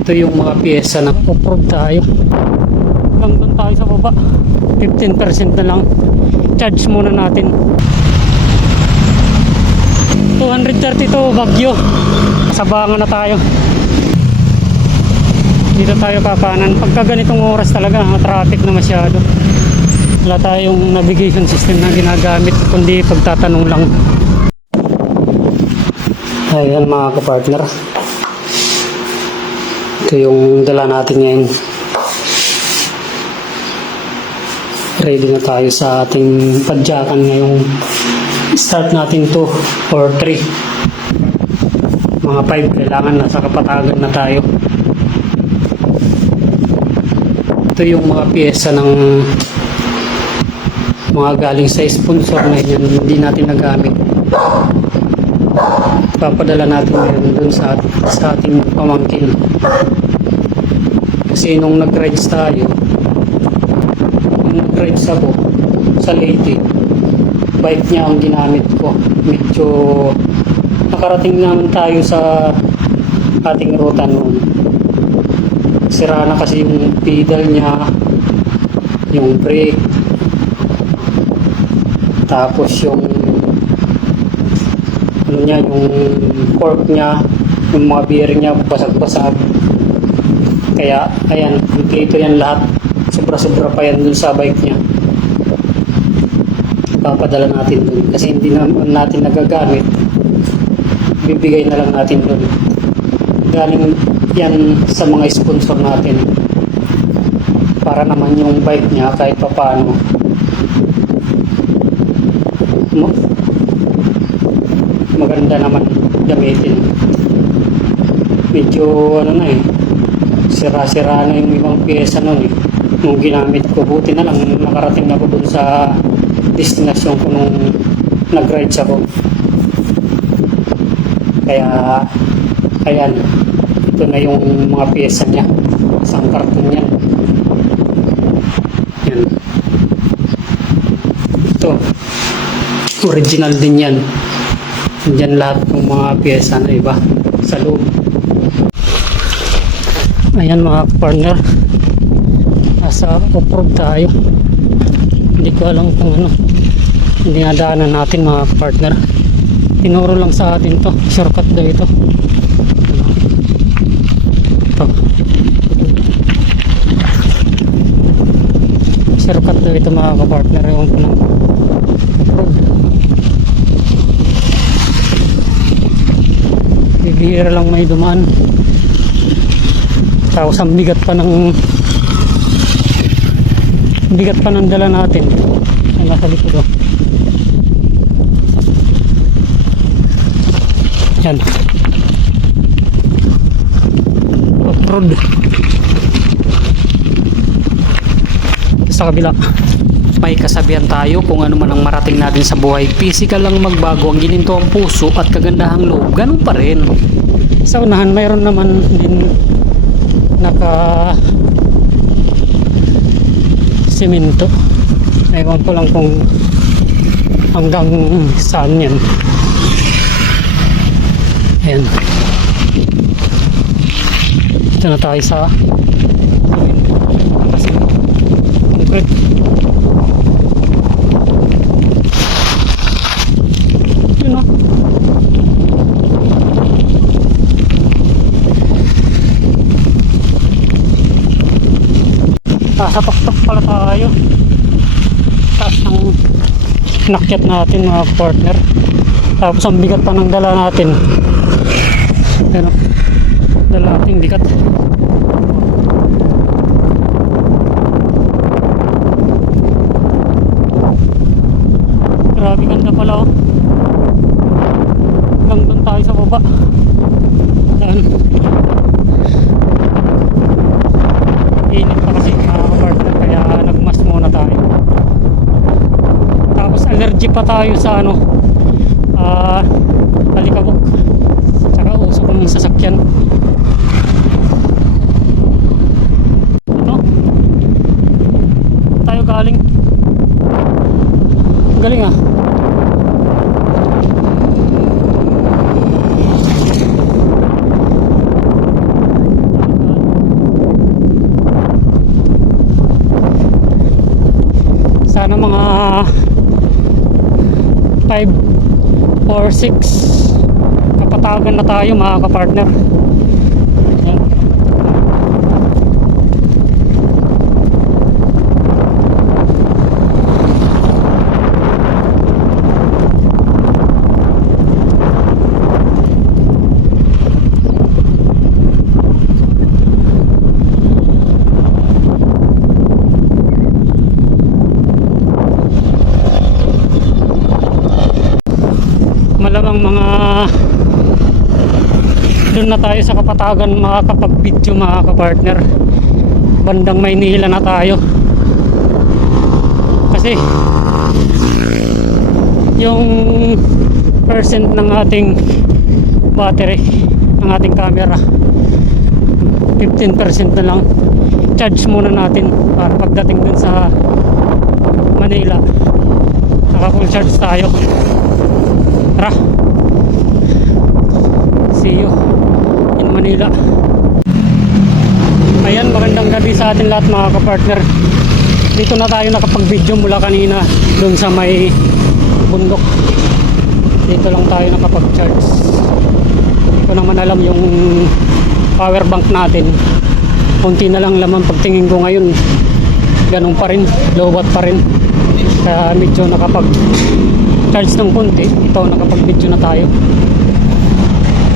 Ito yung mga pyesa na off-road tayo. Hanggang doon tayo sa baba. 15% na lang. Charge muna natin. 232 Baguio. Sabangan na tayo. Dito tayo kakanan. Pagka ganitong oras talaga, traffic na masyado. Wala tayong navigation system na ginagamit, kundi pagtatanong lang. Ayan mga kapartner. Ito yung dala natin ngayon. Ready na tayo sa ating padyakan ngayong start natin 2 or 3. Mga 5 kailangan nasa Kapatagan na tayo. Ito yung mga pyesa ng mga galing sa sponsor na yun, hindi natin nagamit. Papadala natin yun dun sa ating pamangkin. Kasi nung nag-rides tayo, nag-rides ako sa Leyte, bike niya ang ginamit ko. Medyo nakarating naman tayo sa ating ruta noon. Sira na kasi yung pedal niya, yung brake, tapos yung ano niya, yung cork niya, yung mga bearing niya basag-basag. Kaya ayan, kompleto yan lahat. Sobra-sobra pa yan dun sa bike niya. Papadala natin dun kasi hindi naman natin nagagamit. Bibigay na lang natin dun. Galing yan sa mga sponsor natin para naman yung bike niya kahit pa paano maganda naman gamitin. Medyo ano na sira-sira na yung ibang pyesa nun nung ginamit ko. Buti na lang nakarating ako dun sa destinasyon ko nung nag-rides ako. Kaya ayan, ito na yung mga pyesa niya. Isang karton yan. Yan. Ito original din yan. Diyan lahat ng mga pyesa na iba sa loob. Ayan mga partner, nasa off-road tayo. Hindi ko alam kung ano dinadaanan natin mga partner. Tinuro lang sa atin to, shortcut daw ito. Shortcut daw ito mga kapartner. Ewan ko lang off-road. Bibihira lang may dumaan. Tapos ang bigat pa ng dala natin ay nasa likod yan, off-road. Sa kabila may kasabihan tayo, kung ano man ang marating natin sa buhay, physical lang magbago, ang gininto ang puso at kagandahang loob, ganun pa rin. Sa unahan mayroon naman din naka semento. Ewan ko lang kung hanggang saan yan. Ayan, ito na tayo sa concrete. Yun o. Sa paktok pala tayo. Taas ng nakyat natin mga partner. Tapos ang bigat pa ng dala natin. Ayan o, dala natin bigat. Grabe ganda pala o. Hanggang doon tayo sa baba. Saan? Init pa kasi mga partner, kaya nagmas muna tayo. Tapos allergy pa tayo sa ano, alikabok saka usok ng sasakyan. Ano? Tayo galing. Galing ah. 4-6 kapatagan na tayo mga kapartner. Ayan. Malamang mga doon na tayo sa kapatagan makakapag-video mga kapartner. Bandang Maynila na tayo. Kasi yung percent ng ating battery ng ating camera 15% na lang. Charge muna natin para pagdating dun sa Manila naka full charge tayo. Tara, see you in Manila. Ayan, magandang gabi sa atin lahat mga kapartner. Dito na tayo nakapag-video mula kanina dun sa may bundok. Dito lang tayo nakapag-charge. Hindi ko naman alam yung power bank natin. Kunti na lang laman pagtingin ko ngayon. Ganun pa rin, low watt pa rin. Kaya medyo nakapag-charge ng kunti. Ito, nakapag-video na tayo.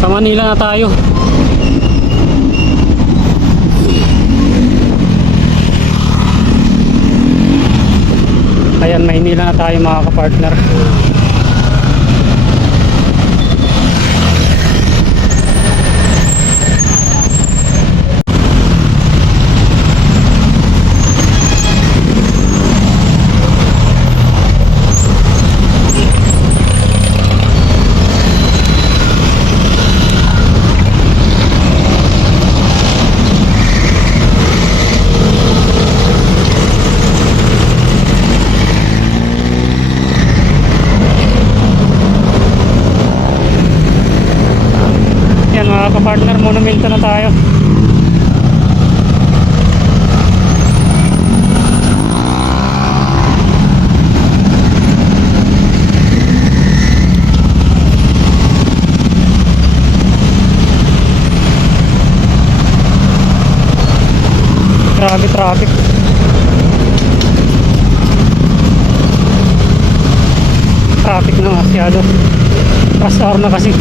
Sa Manila na tayo. Ayan, Maynila na tayo mga kapartner. Mga kapartner, monumento na tayo. Grabe traffic. Traffic na masyado. Rush hour na kasi.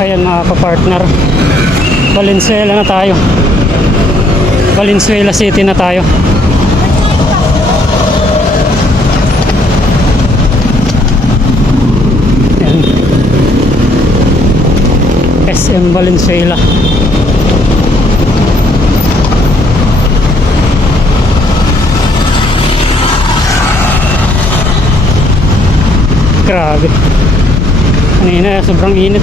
Ayan mga kapartner, Valenzuela na tayo. Valenzuela City na tayo. Ayan. SM Valenzuela. Grabe. Kanina sobrang init.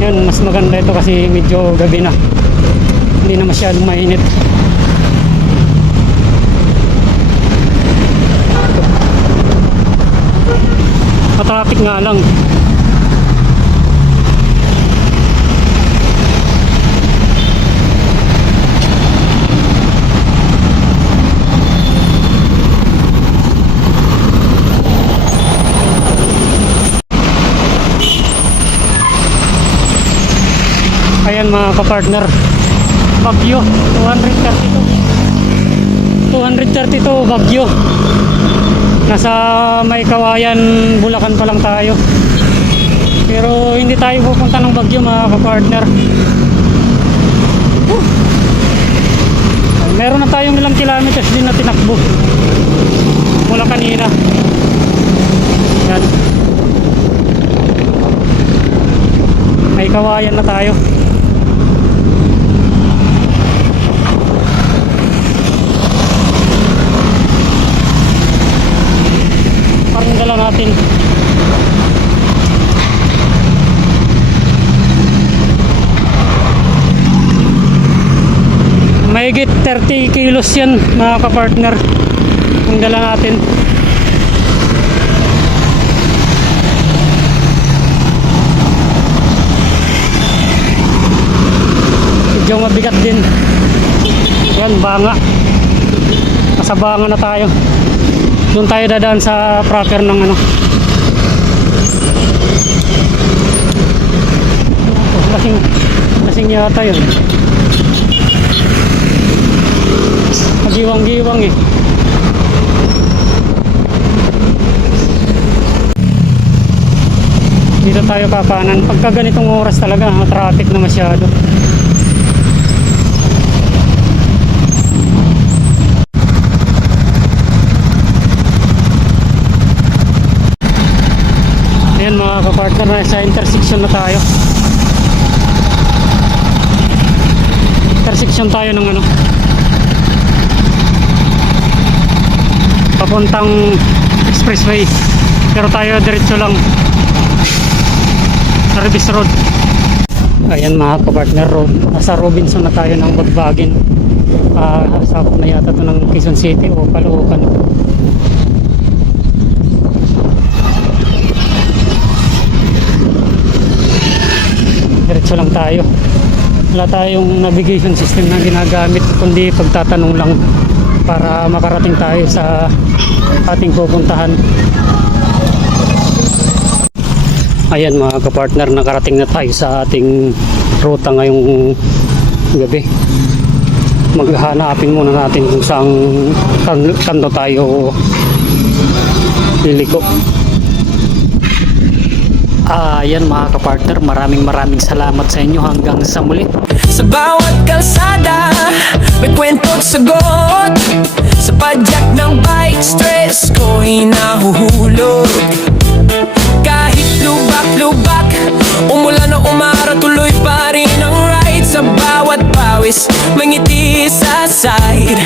Yun, mas maganda ito kasi medyo gabi na. Hindi na masyadong mainit. Matraffic nga lang. Ayan mga kapartner, Baguio 232 Baguio. Nasa May Kawayan, Bulacan pa lang tayo. Pero hindi tayo pupunta ng Baguio mga kapartner. Meron na tayong ilang kilometers din na tinakbo mula kanina. Yan, May Kawayan na tayo. Parang dala natin. Mahigit 30 kilos yan mga kapartner ang dala natin. Medyo mabigat din yan, banga. Sabangan na tayo. Doon tayo dadaan sa proper ng ano. Lasing yata yun. Magiwang-giwang eh. Dito tayo kapanan. Pagka ganitong oras talaga, traffic na masyado. Ayan mga kapartner, nasa intersection na tayo. Intersection tayo ng ano, papuntang expressway, pero tayo diretso lang service road. Ayan mga kapartner, road, nasa Robinson na tayo ng Bagbagen. Sakop na yata ito ng Quezon City o Caloocan. Diretso lang tayo, wala tayong navigation system na ginagamit, kundi pagtatanong lang para makarating tayo sa ating pupuntahan. Ayan mga kapartner, nakarating na tayo sa ating ruta ngayong gabi. Maghanapin muna natin kung saan kanto tayo liliko. Ayan mga kapartner, maraming salamat sa inyo, hanggang sa muli. Sa bawat kalsada, may kwento't sagot. Sa padyak ng bike, stress ko hinahuhulog. Kahit lubak-lubak, umulan o umara, tuloy pa rin ang ride. Sa bawat pawis, may ngiti sa side.